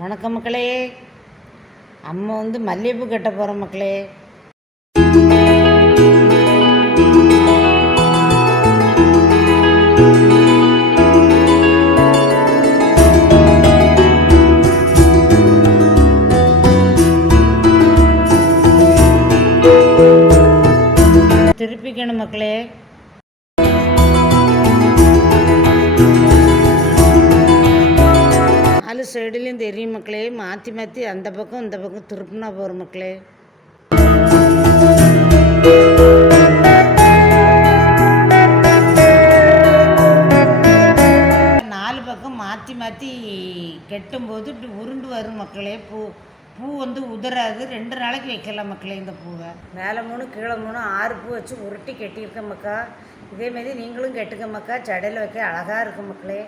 வணக்கம் மக்களே. அம்மா மல்லிகைப்பூ கட்ட போகிறோம் மக்களே. திருப்பிக்கணும் மக்களே. நாலு சைடுலேயும் தெரியும் மக்களே. மாற்றி மாற்றி அந்த பக்கம் இந்த பக்கம் திருப்பினா போகிற மக்களே. நாலு பக்கம் மாற்றி மாற்றி கெட்டும்போது இப்படி உருண்டு வரும் மக்களே. பூ உதறாது. 2 நாளைக்கு வைக்கலாம் மக்களே. இந்த பூவை மேலே 3 கீழே 3 6 பூ வச்சு உருட்டி கெட்டியிருக்கேன் மக்கா. இதேமாரி நீங்களும் கெட்டுக்க மக்கா. சடையில் வைக்க அழகாக இருக்கும் மக்களே.